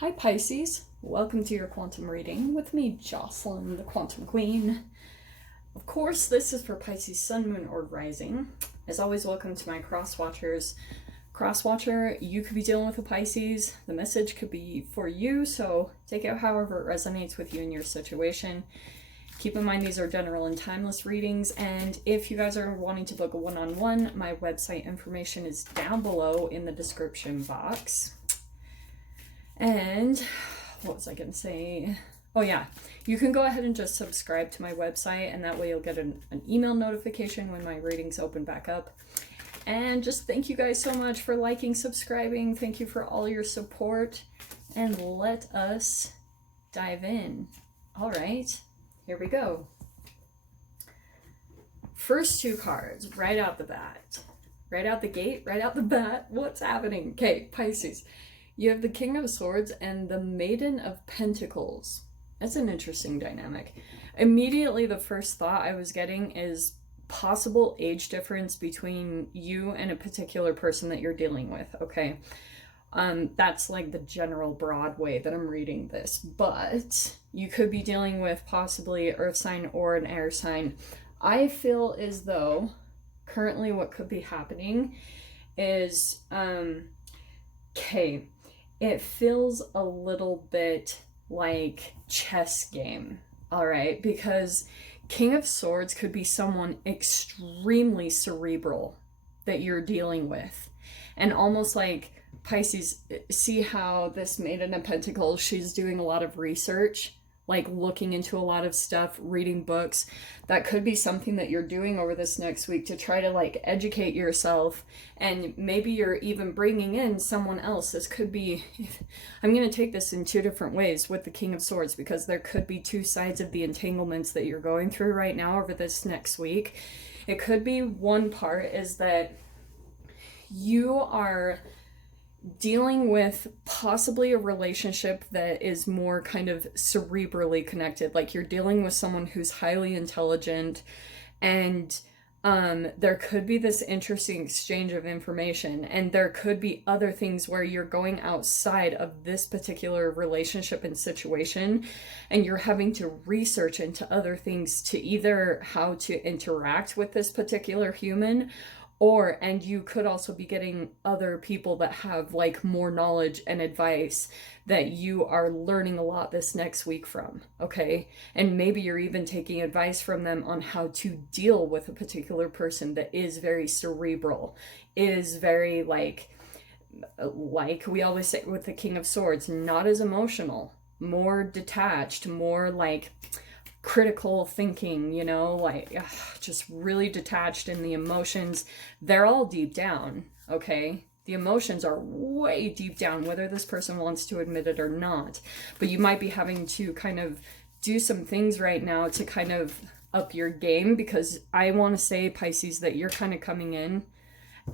Hi Pisces, welcome to your quantum reading with me, Jocelyn, the Quantum Queen. Of course, this is for Pisces Sun, Moon, or Rising. As always, welcome to my cross watchers. Cross watcher, you could be dealing with a Pisces. The message could be for you, so take it however it resonates with you in your situation. Keep in mind these are general and timeless readings, and if you guys are wanting to book a one-on-one, my website information is down below in the description box. And what was I going to say? Oh yeah, you can go ahead and just subscribe to my website, and that way you'll get an email notification when my readings open back up. And just thank you guys so much for liking, subscribing. Thank you for all your support, and let us dive in. All right, here we go. First two cards, right out the bat. Right out the gate, right out the bat. What's happening? Okay, Pisces. You have the King of Swords and the Maiden of Pentacles. That's an interesting dynamic. Immediately, the first thought I was getting is possible age difference between you and a particular person that you're dealing with, okay? That's like the general broad way that I'm reading this. But you could be dealing with possibly Earth sign or an air sign. I feel as though currently what could be happening is, okay, it feels a little bit like chess game, all right? Because King of Swords could be someone extremely cerebral that you're dealing with. And almost like Pisces, see how this Maiden of Pentacles, she's doing a lot of research, like looking into a lot of stuff, reading books. That could be something that you're doing over this next week to try to like educate yourself, and maybe you're even bringing in someone else. This could be, I'm going to take this in two different ways with the King of Swords, because there could be two sides of the entanglements that you're going through right now over this next week. It could be one part is that you are dealing with possibly a relationship that is more kind of cerebrally connected. Like you're dealing with someone who's highly intelligent, and there could be this interesting exchange of information, and there could be other things where you're going outside of this particular relationship and situation, and you're having to research into other things to either how to interact with this particular human, and you could also be getting other people that have like more knowledge and advice that you are learning a lot this next week from, okay? And maybe you're even taking advice from them on how to deal with a particular person that is very cerebral, is very like we always say with the King of Swords, not as emotional, more detached, more like critical thinking, you know, like just really detached in the emotions. They're all deep down, okay? The emotions are way deep down, whether this person wants to admit it or not. But you might be having to kind of do some things right now to kind of up your game, because I want to say, Pisces, that you're kind of coming in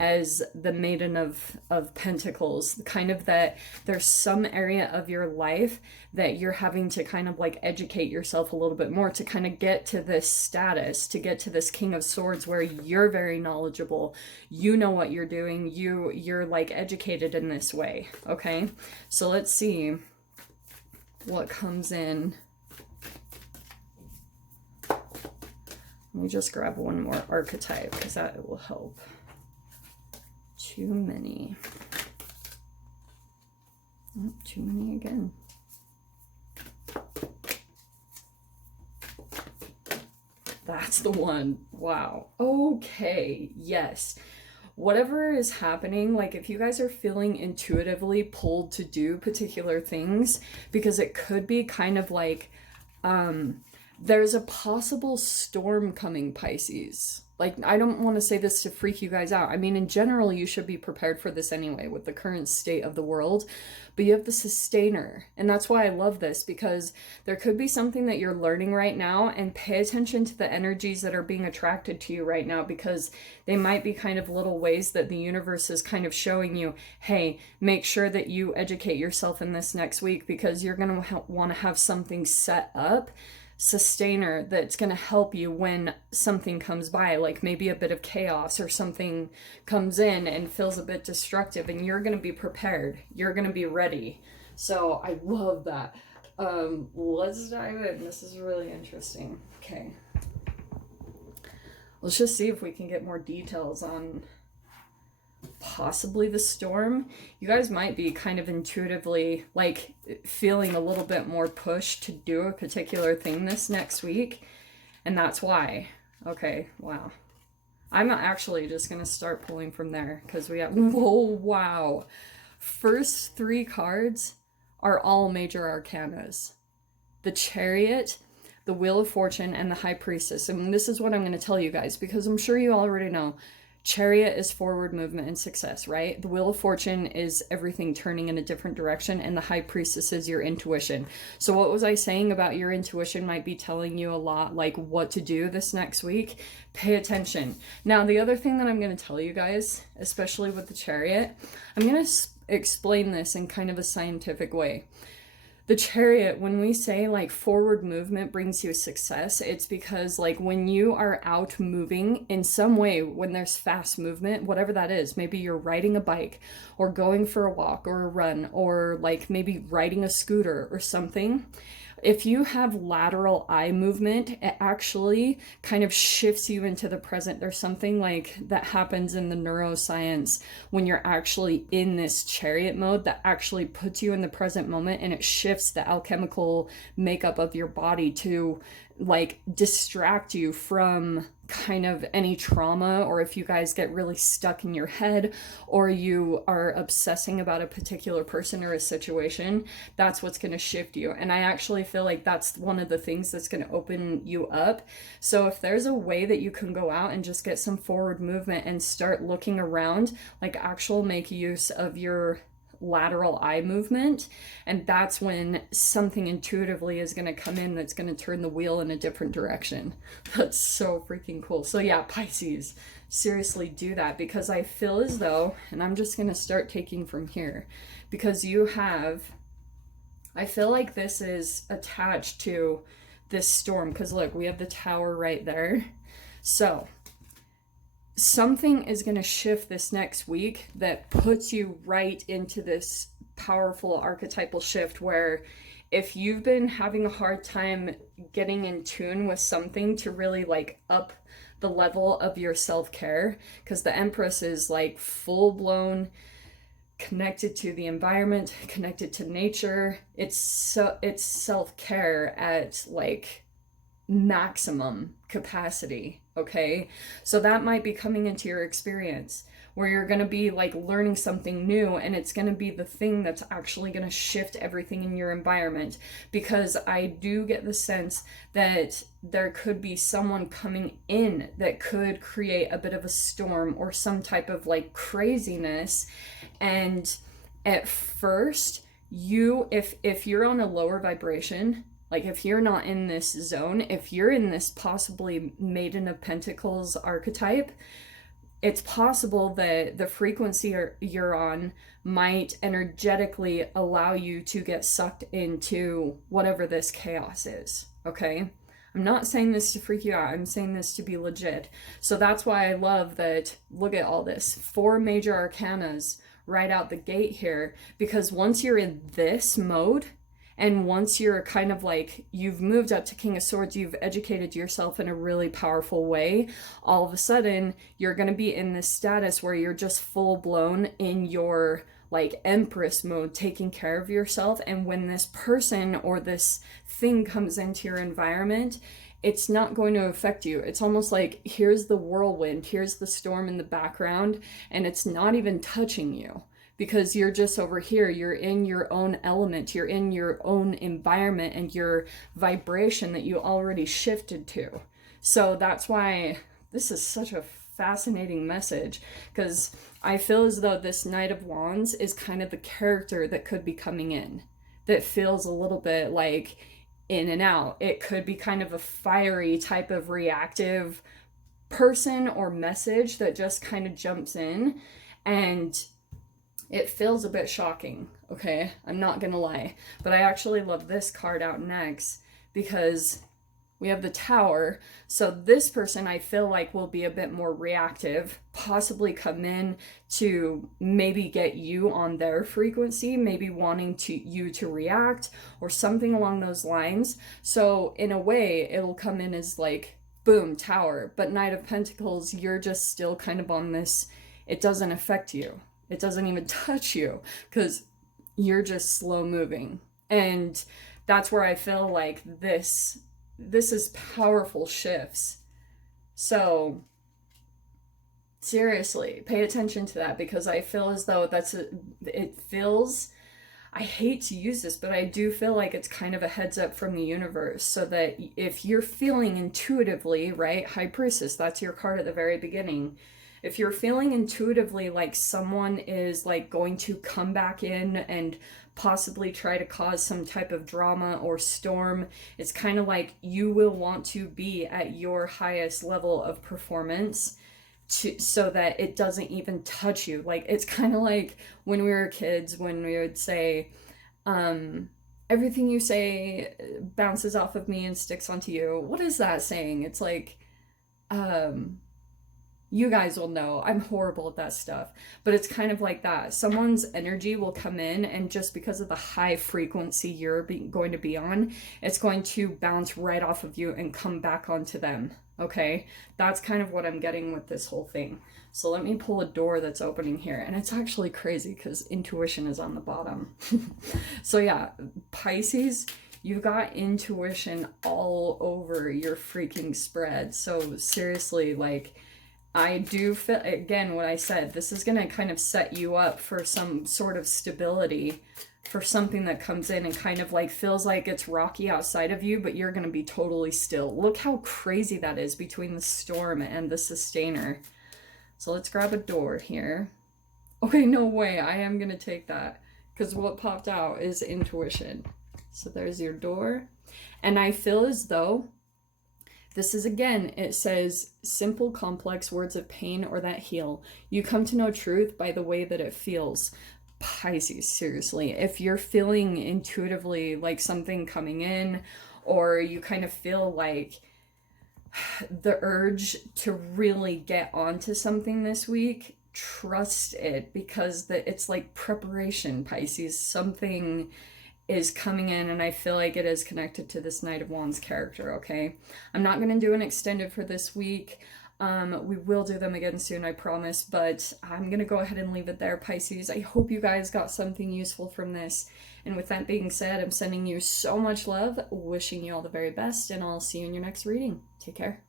as the Maiden of Pentacles, kind of that there's some area of your life that you're having to kind of like educate yourself a little bit more to kind of get to this status, to get to this King of Swords where you're very knowledgeable, you know what you're doing, you're like educated in this way, okay? So let's see what comes in. Let me just grab one more archetype because that will help. Too many. Oh, too many again. That's the one. Wow. Okay. Yes. Whatever is happening, like if you guys are feeling intuitively pulled to do particular things, because it could be kind of like, there's a possible storm coming, Pisces. Like, I don't want to say this to freak you guys out. I mean, in general, you should be prepared for this anyway with the current state of the world. But you have the Sustainer. And that's why I love this, because there could be something that you're learning right now, and pay attention to the energies that are being attracted to you right now, because they might be kind of little ways that the universe is kind of showing you, hey, make sure that you educate yourself in this next week, because you're going to want to have something set up, Sustainer, that's going to help you when something comes by, like maybe a bit of chaos or something comes in and feels a bit destructive, and you're going to be prepared. You're going to be ready So I love that. Let's dive in. This is really interesting. Okay. Let's just see if we can get more details on possibly the storm. You guys might be kind of intuitively like feeling a little bit more push to do a particular thing this next week, and that's why. Okay, wow. I'm actually just gonna start pulling from there because we have, whoa, wow. First three cards are all major arcanas: the Chariot, the Wheel of Fortune, and the High Priestess. And this is what I'm going to tell you guys, because I'm sure you already know. Chariot is forward movement and success, right? The Wheel of Fortune is everything turning in a different direction, and the High Priestess is your intuition. So what was I saying about your intuition might be telling you a lot, like what to do this next week? Pay attention. Now, the other thing that I'm going to tell you guys, especially with the Chariot, I'm going to explain this in kind of a scientific way. The Chariot, when we say like forward movement brings you success, it's because like when you are out moving in some way, when there's fast movement, whatever that is, maybe you're riding a bike or going for a walk or a run, or like maybe riding a scooter or something. If you have lateral eye movement, it actually kind of shifts you into the present. There's something like that happens in the neuroscience when you're actually in this chariot mode that actually puts you in the present moment, and it shifts the alchemical makeup of your body to like distract you from kind of any trauma, or if you guys get really stuck in your head or you are obsessing about a particular person or a situation, that's what's going to shift you. And I actually feel like that's one of the things that's going to open you up. So if there's a way that you can go out and just get some forward movement and start looking around, like actual make use of your lateral eye movement, and that's when something intuitively is going to come in that's going to turn the wheel in a different direction. That's so freaking cool. So yeah, Pisces, seriously do that, because I feel as though, and I'm just going to start taking from here, because you have, I feel like this is attached to this storm, because look, we have the Tower right there. So something is going to shift this next week that puts you right into this powerful archetypal shift where if you've been having a hard time getting in tune with something to really like up the level of your self-care, because the Empress is like full-blown connected to the environment, connected to nature. It's self-care at like maximum capacity. Okay, so that might be coming into your experience where you're going to be like learning something new, and it's going to be the thing that's actually going to shift everything in your environment. Because I do get the sense that there could be someone coming in that could create a bit of a storm or some type of like craziness. And at first, if you're on a lower vibration, like if you're not in this zone, if you're in this possibly Maiden of Pentacles archetype, it's possible that the frequency you're on might energetically allow you to get sucked into whatever this chaos is, okay? I'm not saying this to freak you out. I'm saying this to be legit. So that's why I love that, look at all this. 4 major arcanas right out the gate here, because once you're in this mode, and once you're kind of like, you've moved up to King of Swords, you've educated yourself in a really powerful way, all of a sudden, you're going to be in this status where you're just full blown in your like Empress mode, taking care of yourself. And when this person or this thing comes into your environment, it's not going to affect you. It's almost like, here's the whirlwind, here's the storm in the background, and it's not even touching you. Because you're just over here, you're in your own element, you're in your own environment and your vibration that you already shifted to. So that's why this is such a fascinating message, because I feel as though this Knight of Wands is kind of the character that could be coming in, that feels a little bit like in and out. It could be kind of a fiery type of reactive person or message that just kind of jumps in, and it feels a bit shocking, okay? I'm not gonna lie. But I actually love this card out next, because we have the Tower. So this person, I feel like, will be a bit more reactive, possibly come in to maybe get you on their frequency, maybe wanting you to react or something along those lines. So in a way, it'll come in as like, boom, Tower. But Knight of Pentacles, you're just still kind of on this, it doesn't affect you. It doesn't even touch you because you're just slow moving. And that's where I feel like this is powerful shifts. So seriously, pay attention to that, because I feel as though it feels, I hate to use this, but I do feel like it's kind of a heads up from the universe, so that if you're feeling intuitively, right, High Priestess, that's your card at the very beginning. If you're feeling intuitively like someone is like going to come back in and possibly try to cause some type of drama or storm, it's kind of like you will want to be at your highest level of performance so that it doesn't even touch you. Like, it's kind of like when we were kids, when we would say, everything you say bounces off of me and sticks onto you. What is that saying? It's like, you guys will know, I'm horrible at that stuff, but it's kind of like that. Someone's energy will come in, and just because of the high frequency you're going to be on, it's going to bounce right off of you and come back onto them. Okay, that's kind of what I'm getting with this whole thing. So let me pull a door that's opening here, and it's actually crazy because intuition is on the bottom. So yeah, Pisces, you got intuition all over your freaking spread. So seriously, like, I do feel, again, what I said, this is going to kind of set you up for some sort of stability, for something that comes in and kind of like feels like it's rocky outside of you, but you're going to be totally still. Look how crazy that is between the storm and the sustainer. So let's grab a door here. Okay, no way. I am going to take that, because what popped out is intuition. So there's your door. And I feel as though this is, again, it says simple, complex words of pain or that heal. You come to know truth by the way that it feels. Pisces, seriously, if you're feeling intuitively like something coming in, or you kind of feel like the urge to really get onto something this week, trust it, because it's like preparation, Pisces. Something is coming in, and I feel like it is connected to this Knight of Wands character, okay? I'm not going to do an extended for this week. We will do them again soon, I promise, but I'm going to go ahead and leave it there, Pisces. I hope you guys got something useful from this. And with that being said, I'm sending you so much love, wishing you all the very best, and I'll see you in your next reading. Take care.